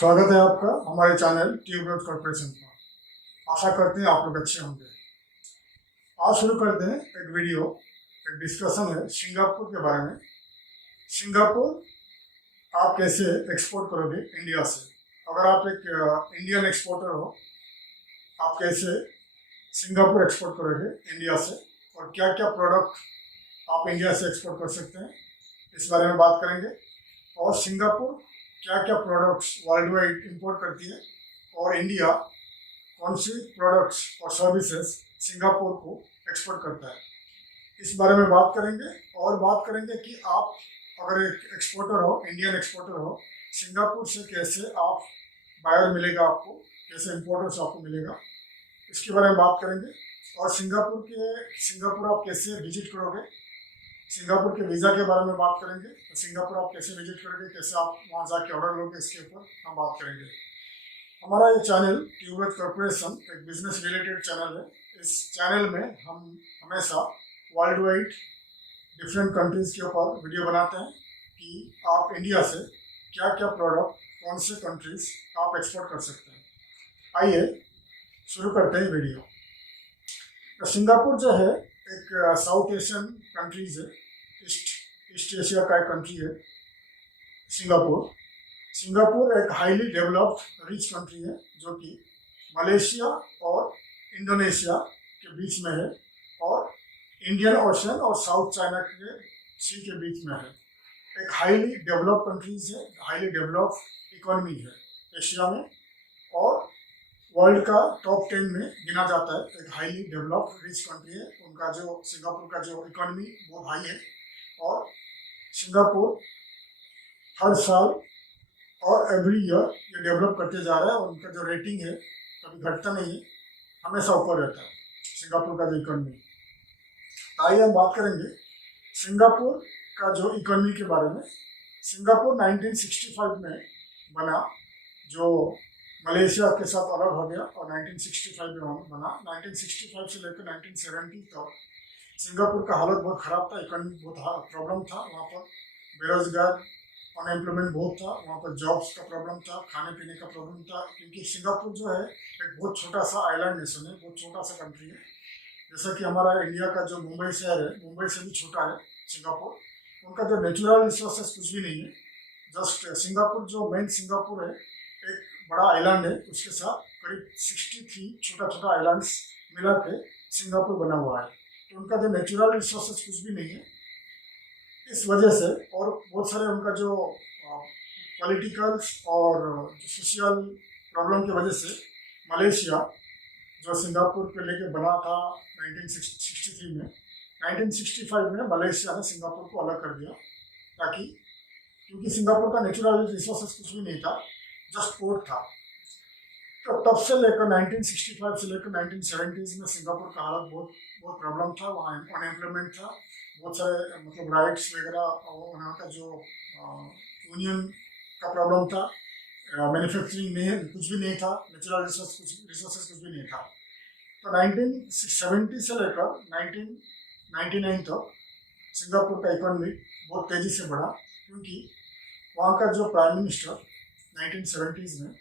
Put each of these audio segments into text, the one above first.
स्वागत है आपका हमारे चैनल ट्यूबरोड कॉर्पोरेशन पर। आशा करते हैं आप लोग अच्छे होंगे। आज शुरू करते हैं एक वीडियो, एक डिस्कशन है सिंगापुर के बारे में। सिंगापुर आप कैसे एक्सपोर्ट करोगे इंडिया से। अगर आप एक इंडियन एक्सपोर्टर हो, आप कैसे सिंगापुर एक्सपोर्ट करोगे इंडिया से, और क्या क्या प्रोडक्ट आप इंडिया से एक्सपोर्ट कर सकते हैं, इस बारे में बात करेंगे। और सिंगापुर क्या क्या प्रोडक्ट्स वर्ल्ड वाइड इम्पोर्ट करती है, और इंडिया कौन सी प्रोडक्ट्स और सर्विसेज सिंगापुर को एक्सपोर्ट करता है, इस बारे में बात करेंगे। और बात करेंगे कि आप अगर एक एक्सपोर्टर हो, इंडियन एक्सपोर्टर हो, सिंगापुर से कैसे आप बायर मिलेगा, आपको कैसे इम्पोर्टर्स आपको मिलेगा, इसके बारे में बात करेंगे। और सिंगापुर आप कैसे विजिट करोगे, सिंगापुर के वीज़ा के बारे में बात करेंगे। तो सिंगापुर आप कैसे विजिट करोगे, कैसे आप वहाँ जाके ऑर्डर लोगे, इसके ऊपर हम बात करेंगे। हमारा ये चैनल ट्यूबरोड कॉर्पोरेशन एक बिजनेस रिलेटेड चैनल है। इस चैनल में हम हमेशा वर्ल्ड वाइड डिफरेंट कंट्रीज़ के ऊपर वीडियो बनाते हैं कि आप इंडिया से क्या क्या प्रोडक्ट, कौन से कंट्रीज़ आप एक्सपोर्ट कर सकते हैं। आइए शुरू करते हैं वीडियो। तो सिंगापुर जो है एक साउथ एशियन कंट्रीज है, ईस्ट एशिया का एक कंट्री है सिंगापुर एक हाईली डेवलप्ड रिच कंट्री है, जो कि मलेशिया और इंडोनेशिया के बीच में है, और इंडियन ओशन और साउथ चाइना के सी के बीच में है। एक हाईली डेवलप्ड कंट्रीज है, हाईली डेवलप्ड इकोनॉमी है एशिया में, और वर्ल्ड का टॉप 10 में गिना जाता है। एक हाईली डेवलप्ड रिच कंट्री है। उनका जो सिंगापुर का जो इकोनॉमी बहुत हाई है, और सिंगापुर हर साल और एवरी ईयर ये डेवलप करते जा रहा है, और उनका जो रेटिंग है कभी घटता नहीं है, हमेशा ऊपर रहता है सिंगापुर का जो इकोनॉमी। आइए हम बात करेंगे सिंगापुर का जो इकोनॉमी के बारे में। सिंगापुर 1965 में बना, जो मलेशिया के साथ अलग हो गया, और 1965 में बना। 1965 से लेकर 1970 तक सिंगापुर का हालत बहुत ख़राब था, इकोनॉमी बहुत प्रॉब्लम था। वहाँ पर बेरोजगार, अनएम्प्लॉयमेंट बहुत था, वहाँ पर जॉब्स का प्रॉब्लम था, खाने पीने का प्रॉब्लम था। क्योंकि सिंगापुर जो है एक बहुत छोटा सा आइलैंड नेशन है, बहुत छोटा सा कंट्री है। जैसा कि हमारा इंडिया का जो मुंबई शहर है, मुंबई से भी छोटा है सिंगापुर। उनका जो नेचुरल रिसोर्सेज कुछ भी नहीं है। जस्ट सिंगापुर जो मेन सिंगापुर है एक बड़ा आइलैंड है, उसके साथ करीब 63 छोटा छोटा आइलैंड्स मिला के सिंगापुर बना हुआ है। तो उनका जो नेचुरल रिसोर्सेज कुछ भी नहीं है, इस वजह से, और बहुत सारे उनका जो पॉलिटिकल और सोशल प्रॉब्लम की वजह से, मलेशिया जो सिंगापुर के लेके बना था 1963 में, 1965 में मलेशिया ने सिंगापुर को अलग कर दिया, ताकि क्योंकि सिंगापुर का नेचुरल रिसोर्सेज कुछ भी नहीं था, जस्ट पोर्ट था। तो तब से लेकर 1965 से लेकर 1970s में सिंगापुर का हालत बहुत प्रॉब्लम था। वहाँ अनएम्प्लॉयमेंट था, बहुत सारे मतलब राइट्स वगैरह, और वहाँ का जो यूनियन का प्रॉब्लम था, मैन्युफैक्चरिंग में कुछ भी नहीं था, नेचुरल रिसोर्सेज कुछ भी नहीं था। तो 1970 से लेकर 1999 तक सिंगापुर का इकोनॉमी बहुत तेज़ी से बढ़ा, क्योंकि वहाँ का जो प्राइम मिनिस्टर 1970s में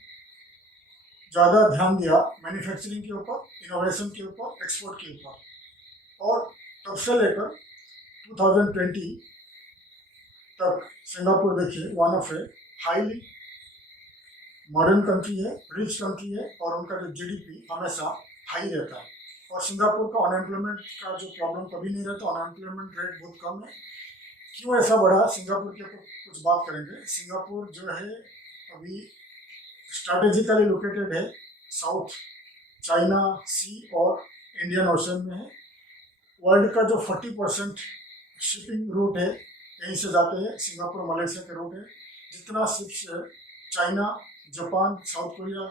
ज़्यादा ध्यान दिया मैन्युफैक्चरिंग के ऊपर, इनोवेशन के ऊपर, एक्सपोर्ट के ऊपर। और तब से लेकर 2020 तक सिंगापुर देखिए one of a highly modern country है, रिच कंट्री है, और उनका जो जीडीपी हमेशा हाई रहता है। और सिंगापुर का अनएम्प्लॉयमेंट का जो प्रॉब्लम कभी नहीं रहता, अनएम्प्लॉयमेंट रेट बहुत कम है। क्यों ऐसा बढ़ा सिंगापुर के ऊपर कुछ बात करेंगे। सिंगापुर जो है अभी स्ट्रैटेजिकली लोकेटेड है, साउथ चाइना सी और इंडियन ओशन में है। वर्ल्ड का जो 40% शिपिंग रूट है यहीं से जाते हैं, सिंगापुर मलेशिया के रूट है। जितना शिप्स है, China, Japan, south Korea,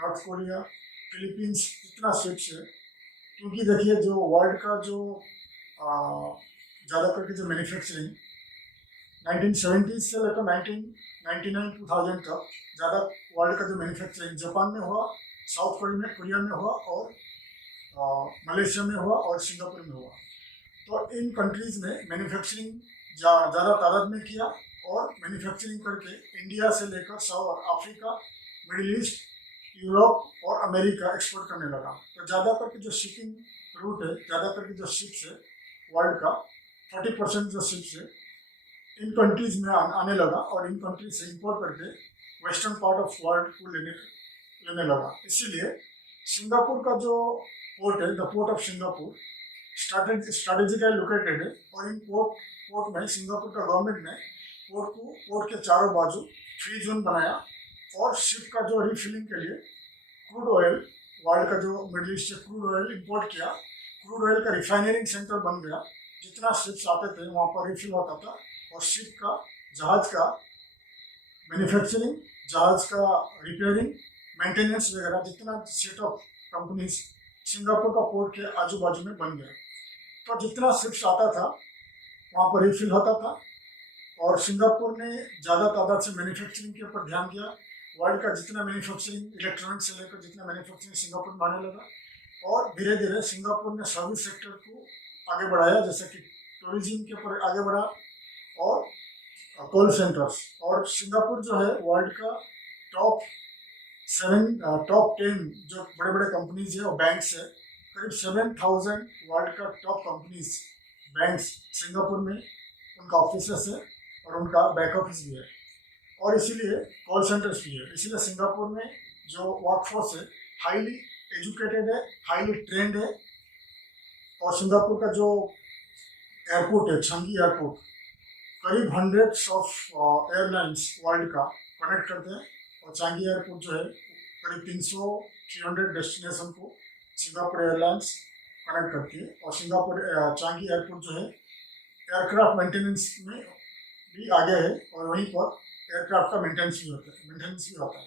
north Korea, Philippines, जितना शिप्स है, क्योंकि देखिए जो वर्ल्ड का जो ज़्यादा करके जो मैन्युफैक्चरिंग 1970 से लेकर 1999-2000 तक ज़्यादा वर्ल्ड का जो मैन्युफैक्चरिंग जापान में हुआ, साउथ कोरिया में हुआ, और मलेशिया में हुआ, और सिंगापुर में हुआ। तो इन कंट्रीज़ ने मैन्युफैक्चरिंग ज़्यादा तादाद में किया, और मैन्युफैक्चरिंग करके इंडिया से लेकर south Africa middle east, Europe और अमेरिका एक्सपोर्ट करने लगा। तो ज़्यादा करके जो शिपिंग रूट है, ज़्यादा करके जो शिप्स है वर्ल्ड का 40% जो शिप्स है इन कंट्रीज में आने लगा और इन कंट्रीज से इंपोर्ट करके वेस्टर्न पार्ट ऑफ वर्ल्ड को लेने लगा। इसीलिए सिंगापुर का जो पोर्ट है, the port of Singapore strategically located है और इन पोर्ट में सिंगापुर का गवर्नमेंट ने पोर्ट के चारों बाजू फ्री जोन बनाया और शिप का जो रिफिलिंग के लिए क्रूड ऑयल, वर्ल्ड का जो मिडिल ईस्ट से क्रूड ऑयल इंपोर्ट किया, क्रूड ऑयल का रिफाइनरिंग सेंटर बन गया। जितना शिप्स आते थे वहाँ पर रिफिल होता था और शिप का, जहाज का मैन्युफैक्चरिंग, जहाज का रिपेयरिंग, मेंटेनेंस वगैरह जितना सेट ऑफ कंपनीज सिंगापुर का पोर्ट के आजू बाजू में बन गया। तो जितना शिप्स आता था वहाँ पर रिफिल होता था और सिंगापुर ने ज़्यादा तादाद से मैन्युफैक्चरिंग के ऊपर ध्यान दिया। वर्ल्ड का जितना मैन्युफैक्चरिंग, इलेक्ट्रॉनिक से लेकर जितना मैन्युफैक्चरिंग सिंगापुर में आने लगा और धीरे धीरे सिंगापुर ने सर्विस सेक्टर को आगे बढ़ाया, जैसे कि टूरिज्म के ऊपर आगे बढ़ा और कॉल सेंटर्स। और सिंगापुर जो है वर्ल्ड का टॉप 10 जो बड़े बड़े कंपनीज है और बैंक्स है, करीब 7,000 वर्ल्ड का टॉप कंपनीज, बैंक्स सिंगापुर में उनका ऑफिस है और उनका बैक ऑफिस भी है और इसीलिए कॉल सेंटर्स भी है। इसीलिए सिंगापुर में जो वर्कफोर्स है हाईली एजुकेटेड है, हाईली ट्रेंड है। और सिंगापुर का जो एयरपोर्ट है, छंगी एयरपोर्ट, करीब हंड्रेड्स ऑफ एयरलाइंस वर्ल्ड का कनेक्ट करते हैं और चांगी एयरपोर्ट जो है करीब 300-300 डेस्टिनेशन को सिंगापुर एयरलाइंस कनेक्ट करती है। और सिंगापुर चांगी एयरपोर्ट जो है एयरक्राफ्ट मेंटेनेंस में भी आगे है और वहीं पर एयरक्राफ्ट का मेंटेनेंस भी होता है।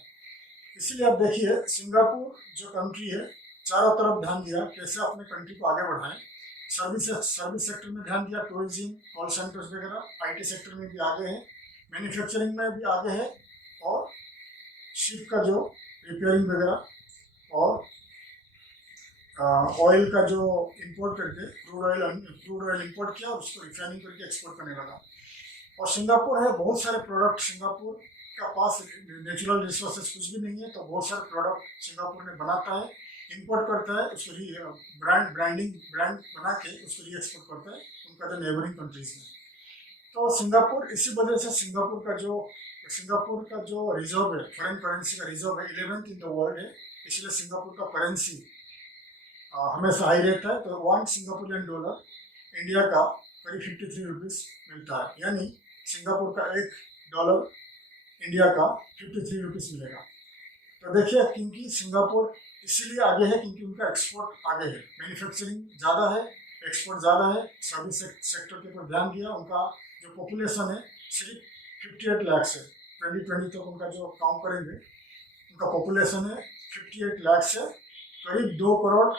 इसीलिए आप देखिए सिंगापुर जो कंट्री है चारों तरफ ध्यान दिया कैसे अपने कंट्री को आगे बढ़ाएं। सर्विस सेक्टर में ध्यान दिया, टूरिज्म, कॉल सेंटर्स वगैरह, आईटी सेक्टर में भी आगे है, मैन्युफैक्चरिंग में भी आगे है और शिप का जो रिपेयरिंग वगैरह और ऑयल का जो इंपोर्ट करके क्रूड ऑयल इंपोर्ट किया और उसको रिफाइनिंग करके एक्सपोर्ट करने लगा। और सिंगापुर है, बहुत सारे प्रोडक्ट सिंगापुर का पास नेचुरल रिसोर्सेज कुछ भी नहीं है तो बहुत सारे प्रोडक्ट सिंगापुर में बनाता है, इंपोर्ट करता है, उसको ब्रांड बना के उसको री एक्सपोर्ट करता है उनका जो नेबरिंग कंट्रीज में। तो सिंगापुर, इसी वजह से सिंगापुर का जो रिजर्व है, फॉरेन करेंसी का रिजर्व है 11th इन द वर्ल्ड है। इसलिए सिंगापुर का करेंसी हमेशा हाई रहता है। तो 1 सिंगापुरियन डॉलर इंडिया का करीब 53 रुपीज़ मिलता है, यानी सिंगापुर का $1 इंडिया का 53 रुपीज़ मिलेगा। तो देखिए क्योंकि सिंगापुर इसीलिए आगे है क्योंकि उनका एक्सपोर्ट आगे है, मैन्युफैक्चरिंग ज़्यादा है, एक्सपोर्ट ज़्यादा है, सर्विस सेक्टर के ऊपर ध्यान दिया। उनका जो पॉपुलेशन है सिर्फ 58 लाख है। 2020 तक उनका जो काउंट करेंगे उनका पॉपुलेशन है 58 लाख से करीब 2 करोड़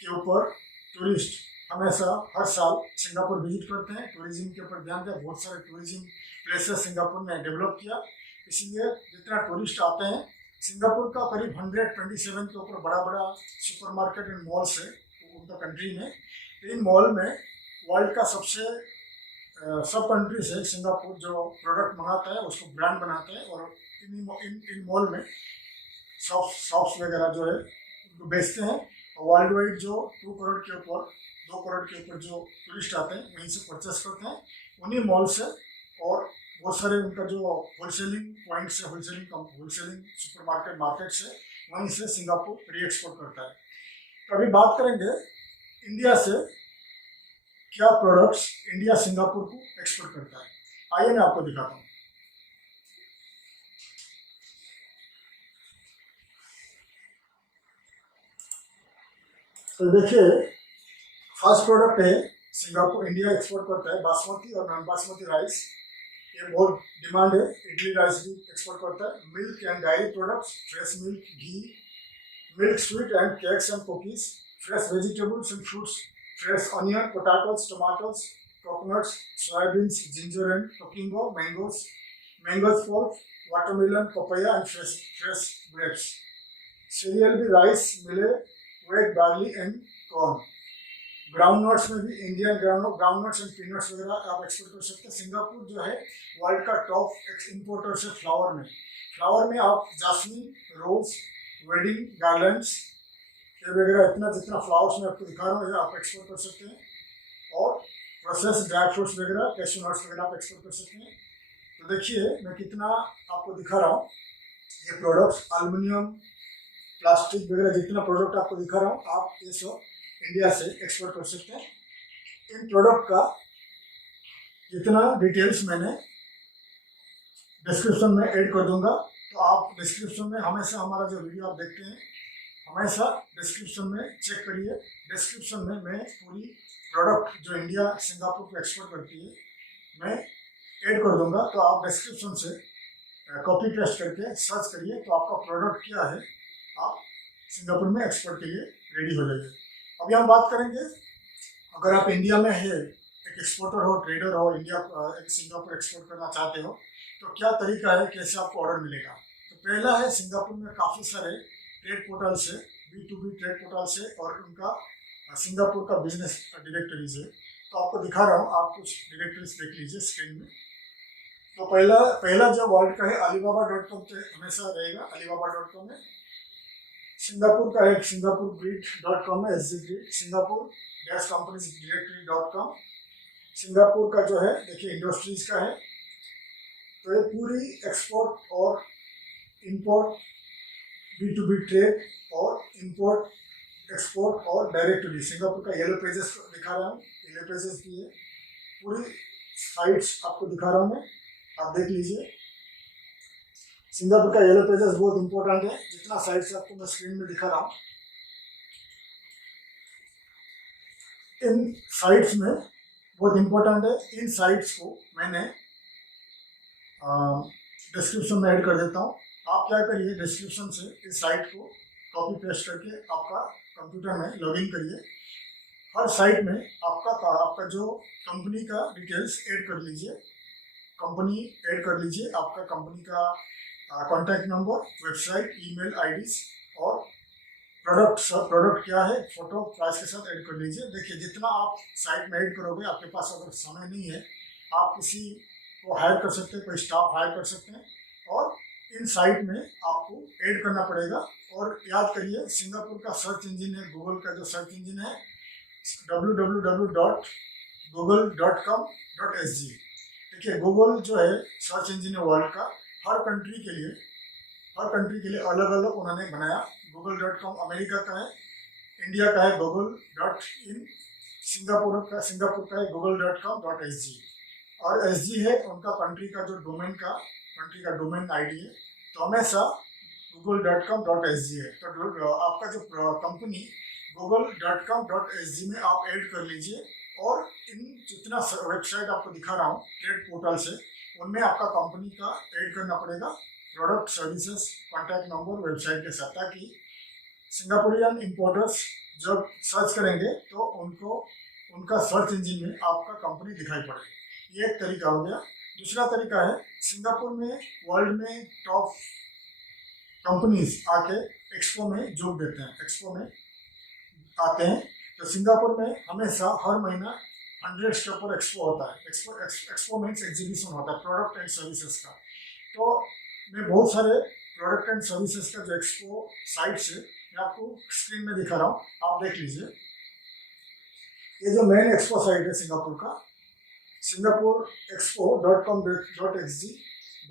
के ऊपर टूरिस्ट हमेशा हर साल सिंगापुर विजिट करते हैं। टूरिज्म के ऊपर ध्यान दिया, बहुत सारे टूरिज्म प्लेसेस सिंगापुर ने डेवलप किया। इसीलिए जितना टूरिस्ट आते हैं, सिंगापुर का करीब 127 के ऊपर बड़ा बड़ा सुपरमार्केट एंड मॉल्स है उनका कंट्री में। इन मॉल में वर्ल्ड का सबसे सब कंट्री से सिंगापुर जो प्रोडक्ट मंगाता है उसको ब्रांड बनाता है और इन मॉल में शॉप्स वगैरह जो है उनको बेचते हैं। और वर्ल्ड वाइड जो 2 करोड़ के ऊपर जो टूरिस्ट आते हैं वहीं से परचेस करते हैं उन्हीं मॉल से। और बहुत सारे उनका जो होलसेलिंग पॉइंट से, होलसेलिंग सुपरमार्केट मार्केट से, वहीं से सिंगापुर री एक्सपोर्ट करता है। तो अभी बात करेंगे इंडिया से क्या प्रोडक्ट्स इंडिया सिंगापुर को एक्सपोर्ट करता है। आइए मैं आपको दिखाता हूँ। तो देखिए फर्स्ट प्रोडक्ट है सिंगापुर, इंडिया एक्सपोर्ट करता है बासमती और नॉन बासमती राइस। ये बहुत डिमांड है। इडली राइस भी एक्सपोर्ट करता है। Milk and diary products, fresh milk, ghee, milk sweet and cakes and cookies, fresh vegetables and fruits, fresh onion, potatoes, tomatoes, coconuts, soybeans, ginger and coquimbo, mangoes, pulp, watermelon, papaya and fresh grapes. Cereal भी rice, millet, wheat, barley and corn. Ground nuts में भी Indian ground nuts and peanuts वगैरह आप export कर सकते हैं। Singapore जो है वर्ल्ड का टॉप इंपोर्टर्स है फ्लावर में आप जासमीन, रोज, वेडिंग गार्लैंड्स ये वगैरह इतना जितना फ्लावर्स मैं आपको दिखा रहा हूँ ये आप एक्सपोर्ट कर सकते हैं। और प्रोसेस ड्राई फ्रूट्स वगैरह, कैश्यू नट्स वगैरह आप एक्सपोर्ट कर सकते हैं। तो देखिए मैं कितना आपको दिखा रहा हूँ ये प्रोडक्ट्स, एल्युमिनियम, प्लास्टिक वगैरह जितना प्रोडक्ट आपको दिखा रहा हूँ आप ये सब इंडिया से एक्सपोर्ट कर सकते हैं। इन प्रोडक्ट का जितना डिटेल्स मैंने डिस्क्रिप्शन में ऐड कर दूंगा, तो आप डिस्क्रिप्शन में हमेशा हमारा जो वीडियो आप देखते हैं हमेशा डिस्क्रिप्शन में चेक करिए। डिस्क्रिप्शन में मैं पूरी प्रोडक्ट जो इंडिया सिंगापुर को एक्सपोर्ट करती है मैं ऐड कर दूंगा, तो आप डिस्क्रिप्शन से कॉपी पेस्ट करके सर्च करिए तो आपका प्रोडक्ट क्या है आप सिंगापुर में एक्सपोर्ट के लिए रेडी हो जाइए। अभी हम बात करेंगे अगर आप इंडिया में है, एक एक्सपोर्टर हो, ट्रेडर हो, इंडिया एक सिंगापुर एक्सपोर्ट करना चाहते हो तो क्या तरीका है, कैसे आपको ऑर्डर मिलेगा। तो पहला है सिंगापुर में काफ़ी सारे ट्रेड पोर्टल से, B2B ट्रेड पोर्टल से और उनका सिंगापुर का बिजनेस डायरेक्टरीज है। तो आपको दिखा रहा हूँ, आप कुछ डायरेक्टरीज देख लीजिए स्क्रीन में। तो पहला जो वर्ल्ड का है alibaba.com पे हमेशा रहेगा, alibaba.com है। सिंगापुर का है singaporegrid.com है, SGGrid, Singapore gas companies directory dot com. Singapore का जो है देखिए इंडस्ट्रीज का है। तो ये पूरी एक्सपोर्ट और इंपोर्ट, B2B ट्रेड और इंपोर्ट एक्सपोर्ट और डायरेक्टरी, सिंगापुर का येलो पेजेस दिखा रहा हूँ, येलो पेजेस की है पूरी साइट्स आपको दिखा रहा हूँ मैं, आप देख लीजिए। सिंगापुर का येलो पेजेस बहुत इंपॉर्टेंट है, जितना साइट्स आपको मैं स्क्रीन में दिखा रहा हूँ इन साइट्स में बहुत इंपॉर्टेंट है। इन साइट्स को मैंने डिस्क्रिप्शन में ऐड कर देता हूँ। आप क्या करिए, डिस्क्रिप्शन से इस साइट को कॉपी पेस्ट करके आपका कंप्यूटर में लॉगिन करिए। हर साइट में आपका जो कंपनी का डिटेल्स ऐड कर लीजिए, कंपनी ऐड कर लीजिए, आपका कंपनी का contact number, website, email IDs और प्रोडक्ट क्या है, फोटो, प्राइस के साथ ऐड कर लीजिए। देखिए जितना आप साइट में ऐड करोगे, आपके पास अगर समय नहीं है आप किसी को हायर कर सकते हैं, कोई स्टाफ हायर कर सकते हैं और इन साइट में आपको ऐड करना पड़ेगा। और याद करिए सिंगापुर का सर्च इंजन है, गूगल का जो सर्च इंजन है www.google.com.sg। देखिए गूगल जो है सर्च इंजन है वर्ल्ड का, हर कंट्री के लिए अलग अलग उन्होंने बनाया। google.com अमेरिका का है, इंडिया का है google.in, सिंगापुर का है google.com.sg और SG है उनका कंट्री का जो डोमेन आईडी है। तो हमेशा google.com.sg है। तो आपका जो कंपनी google.com.sg में आप ऐड कर लीजिए और इन जितना वेबसाइट आपको दिखा रहा हूँ ट्रेड पोर्टल से, उनमें आपका कंपनी का ऐड करना पड़ेगा, product, services, contact number, website के साथ, ताकि सिंगापुरियन इंपोर्टर्स जब सर्च करेंगे तो उनको उनका सर्च इंजन में आपका कंपनी दिखाई पड़े। ये एक तरीका हो गया। दूसरा तरीका है सिंगापुर में वर्ल्ड में टॉप कंपनीज आके एक्सपो में जोड़ देते हैं, एक्सपो में आते हैं। तो सिंगापुर में हमेशा हर महीना 100 के ऊपर एक्सपो होता है। एक्सपो मीन्स एग्जीबिशन होता है प्रोडक्ट एंड सर्विसेज का। तो मैं बहुत सारे प्रोडक्ट एंड सर्विसेज का जो एक्सपो साइट से मैं आपको स्क्रीन में दिखा रहा हूँ, आप देख लीजिए। ये जो मेन एक्सपो साइट है सिंगापुर का, singaporeexpo.com.sg,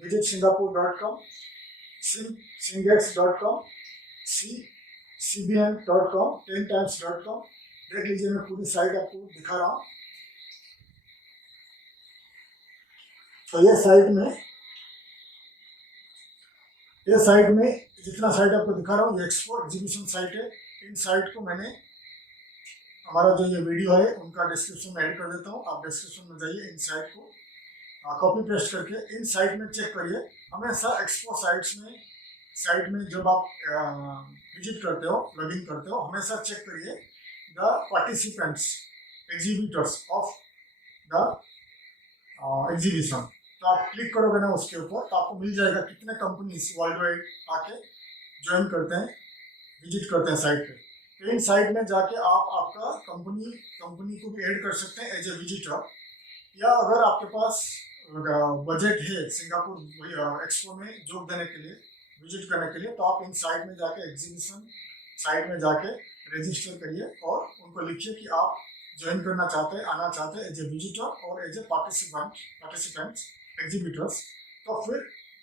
visit singapore.com, singex.com, cbn.com, 10times.com। देख लीजिए मैं पूरी साइट आपको दिखा रहा हूँ। तो ये साइट में जितना साइट आपको दिखा रहा हूँ ये एक्सपो एग्जीबिशन साइट है। इन साइट को मैंने हमारा जो ये वीडियो है उनका डिस्क्रिप्शन में ऐड कर देता हूँ, आप डिस्क्रिप्शन में जाइए, इन साइट को कॉपी पेस्ट करके इन साइट में चेक करिए। हमेशा एक्सपो साइट में जब आप विजिट करते हो, लॉगिन करते हो, हमेशा चेक करिए the participants, exhibitors of the exhibition. तो आप क्लिक करोगे ना उसके ऊपर तो आपको मिल जाएगा कितने कंपनीज वर्ल्ड वाइड आके ज्वाइन करते हैं, विजिट करते हैं साइट पे। तो इन साइट में जाके आप आपका कंपनी को भी ऐड कर सकते हैं एज ए विजिटर, या अगर आपके पास बजट है सिंगापुर एक्सपो में जोग देने के लिए, विजिट करने के लिए, तो आप इन साइट में जाके एग्जीबिशन साइट में जाके रजिस्टर करिए और उनको लिखिए कि आप ज्वाइन करना चाहते हैं, आना चाहते हैं एज ए विजिटर और एज ए पार्टिसिपेंट्स एग्जीबिटर्स। तो फिर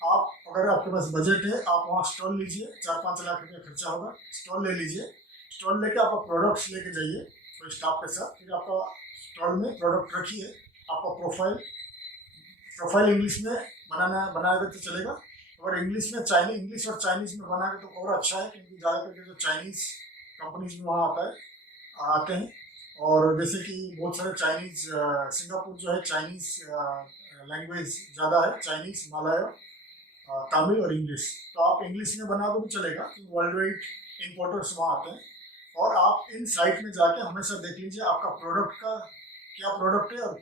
आप, अगर आपके पास बजट है, आप वहाँ स्टॉल लीजिए, 4-5 लाख रुपये खर्चा होगा, स्टॉल ले लीजिए, स्टॉल लेके आपका प्रोडक्ट्स लेके जाइए तो स्टाफ के साथ, फिर आपका स्टॉल में प्रोडक्ट रखिए, आपका प्रोफाइल इंग्लिश में बनाएगा तो चलेगा, और इंग्लिश और चाइनीज़ में बनाएगा तो और अच्छा है, क्योंकि ज़्यादातर के जो चाइनीज़ कंपनीज में वहाँ आते हैं, और जैसे कि बहुत सारे चाइनीज़, सिंगापुर जो है चाइनीज़ लैंग्वेज ज़्यादा है, चाइनीज़, मलयालम, तमिल और इंग्लिश, तो आप इंग्लिश में बना दो भी चलेगा, क्योंकि वर्ल्ड वाइड इम्पोर्टर्स वहाँ आते हैं। और आप इन साइट में जाके हमेशा देख लीजिए आपका प्रोडक्ट का क्या प्रोडक्ट है और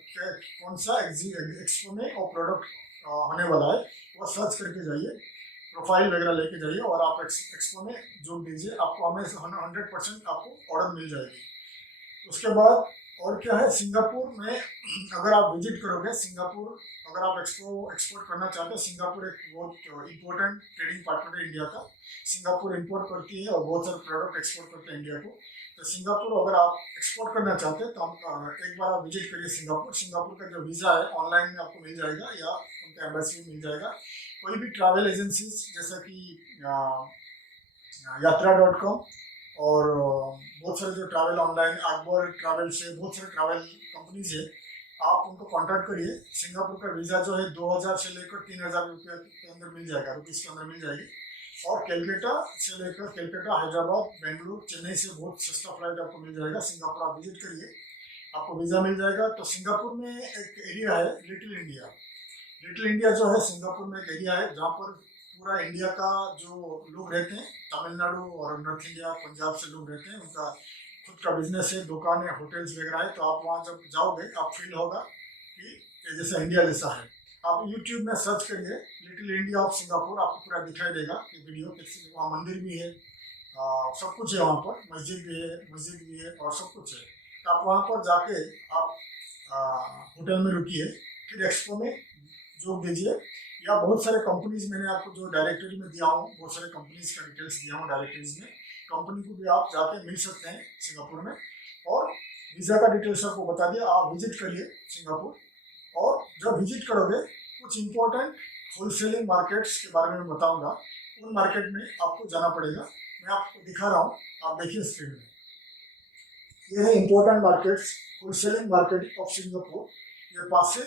कौन सा एक्सपो में और प्रोडक्ट होने वाला है, वो सर्च करके जाइए, प्रोफाइल वगैरह लेके जाइए और आप एक्सपो में जोड़ दीजिए, आपको हमेशा 100% आपको ऑर्डर मिल जाएगी। उसके बाद और क्या है, सिंगापुर में अगर आप विजिट करोगे, सिंगापुर अगर आप एक्सपोर्ट करना चाहते हैं, सिंगापुर एक बहुत इम्पोर्टेंट ट्रेडिंग पार्टनर है इंडिया का, सिंगापुर इंपोर्ट करती है और बहुत सारे प्रोडक्ट एक्सपोर्ट करते हैं इंडिया को। तो सिंगापुर अगर आप एक्सपोर्ट करना चाहते हैं तो एक बार आप विजिट करिए सिंगापुर का जो वीज़ा है ऑनलाइन में आपको मिल जाएगा या उनका एम्बेसी में मिल जाएगा। कोई भी ट्रैवल एजेंसीज जैसा कि यात्रा.com और बहुत सारे जो ट्रैवल ऑनलाइन, अकबर ट्रैवल से बहुत सारे ट्रैवल कंपनीज है, आप उनको कांटेक्ट करिए। सिंगापुर का वीज़ा जो है 2000 से लेकर 3000 रुपये के अंदर मिल जाएगा, रुपीज़ के अंदर मिल जाएगी। और कैलकाटा से लेकर हैदराबाद, बेंगलुरु, चेन्नई से बहुत सस्ता फ्लाइट आपको मिल जाएगा। सिंगापुर आप विजिट करिए, आपको वीज़ा मिल जाएगा। तो सिंगापुर में एक एरिया है लिटिल इंडिया जो है, सिंगापुर में एक एरिया है जहाँ पर पूरा इंडिया का जो लोग रहते हैं, तमिलनाडु और नॉर्थ इंडिया, पंजाब से लोग रहते हैं, उनका खुद का बिजनेस है, दुकान है, होटल्स वगैरह है। तो आप वहाँ जब जाओगे आप फील होगा कि ये जैसा इंडिया जैसा है। आप यूट्यूब में सर्च करिए लिटिल इंडिया ऑफ सिंगापुर, आपको पूरा दिखाई देगा ये वीडियो। वहाँ मंदिर भी है, सब कुछ है, वहाँ पर मस्जिद भी है और सब कुछ है। तो आप वहाँ पर जाके आप होटल में रुकिए, फिर एक्सपो में जोड़ दीजिए। या बहुत सारे कंपनीज मैंने आपको जो डायरेक्टरी में दिया हूँ, बहुत सारे कंपनीज का डिटेल्स दिया हूँ डायरेक्टरीज में, कंपनी को भी आप जाके मिल सकते हैं सिंगापुर में। और वीज़ा का डिटेल्स आपको बता दिया, आप विजिट करिए सिंगापुर। और जब विजिट करोगे कुछ इंपॉर्टेंट होलसेलिंग मार्केट्स के बारे में बताऊंगा, उन मार्केट में आपको जाना पड़ेगा। मैं आपको दिखा रहा हूँ, आप देखिए स्क्रीन में, ये है important markets, wholesaling market of Singapore. ये पासे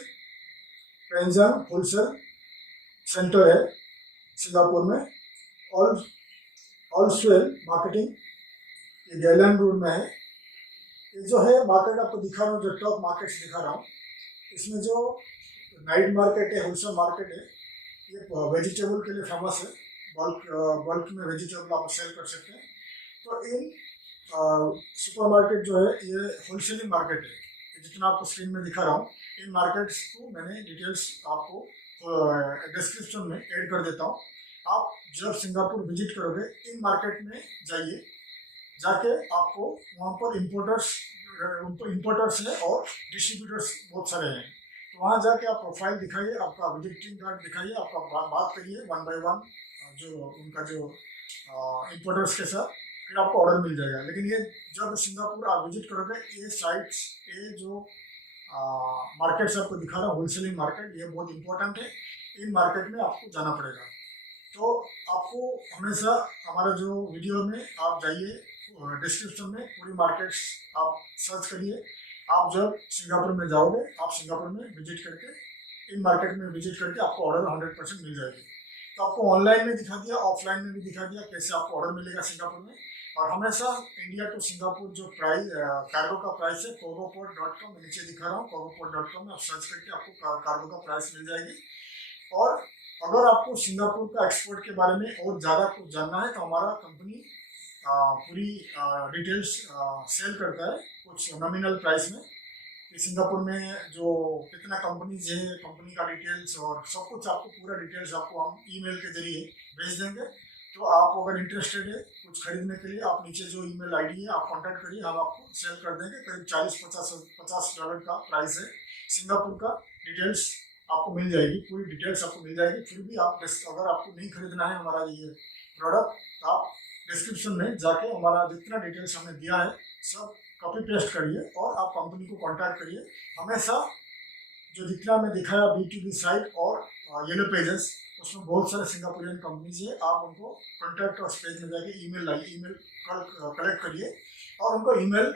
पेंजन होलसेल सेंटर है सिंगापुर में। ऑल्सवेल मार्केटिंग, ये गैलन रोड में है। ये जो है मार्केट आपको दिखा रहा हूँ, जो टॉप मार्केट्स दिखा रहा हूँ, इसमें जो नाइट मार्केट है, होलसेल मार्केट है, ये वेजिटेबल के लिए फेमस है। बल्क में वेजिटेबल आप सेल कर सकते हैं। तो इन सुपर मार्केट जो है ये होलसेलिंग मार्केट है, जितना आपको स्क्रीन में दिखा रहा हूँ। इन मार्केट्स को मैंने डिटेल्स आपको डिस्क्रिप्शन में ऐड कर देता हूँ। आप जब सिंगापुर विजिट करोगे इन मार्केट में जाइए, जाके आपको वहाँ पर इम्पोर्टर्स हैं और डिस्ट्रीब्यूटर्स बहुत सारे हैं। तो वहाँ जाके आप प्रोफाइल दिखाइए, आपका विजिटिंग कार्ड दिखाइए, आपका बात करिए 1 बाय 1 जो उनका जो इम्पोर्टर्स के साथ, फिर आपको ऑर्डर मिल जाएगा। लेकिन ये जब सिंगापुर आप विजिट करोगे, ये साइट्स, ये जो मार्केट्स आपको दिखा रहा हूँ होलसेलिंग मार्केट, ये बहुत इंपॉर्टेंट है। इन मार्केट में आपको जाना पड़ेगा। तो आपको हमेशा हमारा जो वीडियो में आप जाइए, डिस्क्रिप्शन में पूरी मार्केट्स आप सर्च करिए। आप जब सिंगापुर में जाओगे, आप सिंगापुर में विजिट करके, इन मार्केट में विजिट करके आपको ऑर्डर 100% मिल जाएगी। तो आपको ऑनलाइन में दिखा दिया, ऑफलाइन में भी दिखा दिया कैसे आपको ऑर्डर मिलेगा सिंगापुर में। और हमेशा इंडिया टू सिंगापुर जो प्राइस, कार्गो का प्राइस है, cargoport.com में नीचे दिखा रहा हूँ, cargoport.com में आप सर्च करके आपको कार्गो का प्राइस मिल जाएगी। और अगर आपको सिंगापुर का एक्सपोर्ट के बारे में और ज़्यादा कुछ जानना है तो हमारा कंपनी पूरी डिटेल्स सेल करता है कुछ नॉमिनल प्राइस में। कि सिंगापुर में जो कितना कंपनीज है, कंपनी का डिटेल्स और सब कुछ आपको पूरा डिटेल्स आपको हम ईमेल के जरिए भेज देंगे। तो आप अगर इंटरेस्टेड है कुछ खरीदने के लिए, आप नीचे जो ईमेल आईडी है आप कांटेक्ट करिए, हम आपको सेल कर देंगे। करीब 40-50 डॉलर का प्राइस है। सिंगापुर का डिटेल्स आपको मिल जाएगी, पूरी डिटेल्स आपको मिल जाएगी। फिर भी आप अगर आपको नहीं खरीदना है हमारा ये प्रोडक्ट, तो आप डिस्क्रिप्शन में जाके हमारा जितना डिटेल्स हमने दिया है सब कॉपी पेस्ट करिए और आप कंपनी को कांटेक्ट करिए। हमेशा जो जितना मैं दिखाया B2B साइट और येलो पेजेस, उसमें बहुत सारे सिंगापुरियन कंपनीज है। आप उनको कॉन्टैक्ट और पेज में जाके ईमेल लाइए, ईमेल कलेक्ट करिए और उनको ईमेल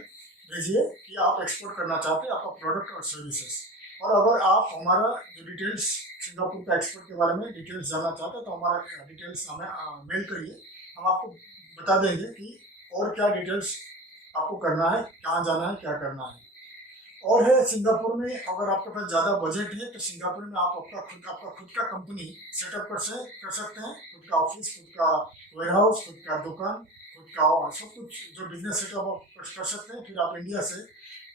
भेजिए कि आप एक्सपोर्ट करना चाहते हैं आपका प्रोडक्ट और सर्विसेज। और अगर आप हमारा जो डिटेल्स सिंगापुर का एक्सपोर्ट के बारे में डिटेल्स जानना चाहते हैं तो हमारा डिटेल्स हमें मेल करिए, हम आपको बता देंगे कि और क्या डिटेल्स आपको करना है, कहाँ जाना है, क्या करना है। और है सिंगापुर में, अगर आपके पास ज़्यादा बजट है तो सिंगापुर में आप आपका खुद का कंपनी सेटअप कर सकते हैं। खुद का ऑफिस, खुद का वेयरहाउस, खुद का दुकान, खुद का सब कुछ जो बिजनेस सेटअप आप कर सकते हैं। फिर आप इंडिया से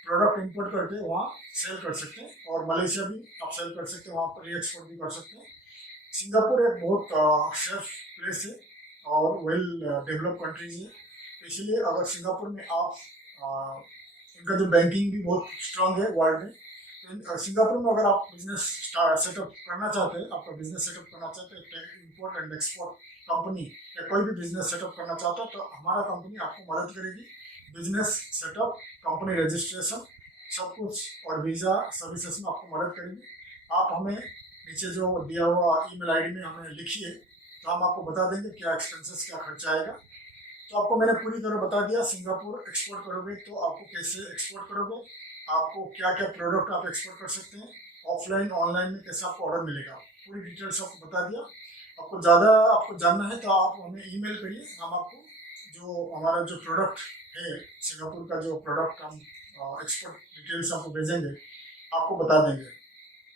प्रोडक्ट इंपोर्ट करके वहाँ सेल कर सकते हैं और मलेशिया भी आप सेल कर सकते हैं, वहाँ पर री एक्सपोर्ट भी कर सकते हैं। सिंगापुर एक बहुत सेफ प्लेस है और वेल डेवलप कंट्रीज है, इसलिए अगर सिंगापुर में आप इनका जो बैंकिंग भी बहुत स्ट्रांग है वर्ल्ड में, तो सिंगापुर में अगर आप बिजनेस सेटअप करना चाहते हैं, आपका बिजनेस सेटअप करना चाहते हैं, इंपोर्ट एंड एक्सपोर्ट कंपनी या कोई भी बिजनेस सेटअप करना चाहता है, तो हमारा कंपनी आपको मदद करेगी। बिजनेस सेटअप, कंपनी रजिस्ट्रेशन, सब कुछ और वीज़ा सर्विसेज में आपको मदद करेंगे। आप हमें नीचे जो दिया हुआ ईमेल आईडी में हमें लिखिए, तो हम आपको बता देंगे क्या एक्सपेंसेस, क्या खर्चा आएगा। तो आपको मैंने पूरी तरह बता दिया। सिंगापुर एक्सपोर्ट करोगे तो आपको कैसे एक्सपोर्ट करोगे, आपको क्या क्या प्रोडक्ट आप एक्सपोर्ट कर सकते हैं, ऑफलाइन ऑनलाइन में कैसे आपको ऑर्डर मिलेगा, पूरी डिटेल्स आपको बता दिया। आपको ज़्यादा आपको जानना है तो आप हमें ईमेल करिए, हम आपको जो हमारा जो प्रोडक्ट है सिंगापुर का, जो प्रोडक्ट हम एक्सपोर्ट डिटेल्स आपको भेजेंगे, आपको बता देंगे।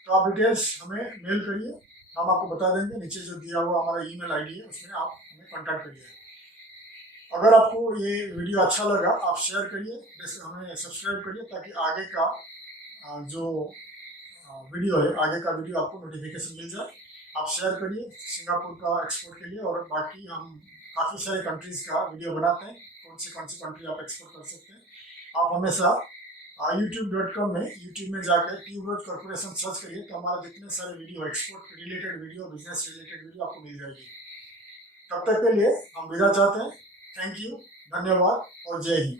तो आप डिटेल्स हमें मेल करिए, हम आपको बता देंगे। नीचे जो दिया हुआ हमारा ईमेल आईडी है उसमें आप हमें कॉन्टैक्ट करिए। अगर आपको ये वीडियो अच्छा लगा आप शेयर करिए, हमें सब्सक्राइब करिए, ताकि आगे का जो वीडियो है, आगे का वीडियो आपको नोटिफिकेशन मिल जाए। आप शेयर करिए सिंगापुर का एक्सपोर्ट के लिए, और बाकी हम काफ़ी सारे कंट्रीज़ का वीडियो बनाते हैं, कौन सी कंट्री आप एक्सपोर्ट कर सकते हैं। आप हमेशा youtube.com में जाकर ट्यूबरोज कॉर्पोरेशन सर्च करिए, तो हमारा जितने सारे video, export related video, business related video आपको मिल जाएगी। तब तक के लिए हम विदा चाहते हैं। थैंक यू, धन्यवाद और जय हिंद।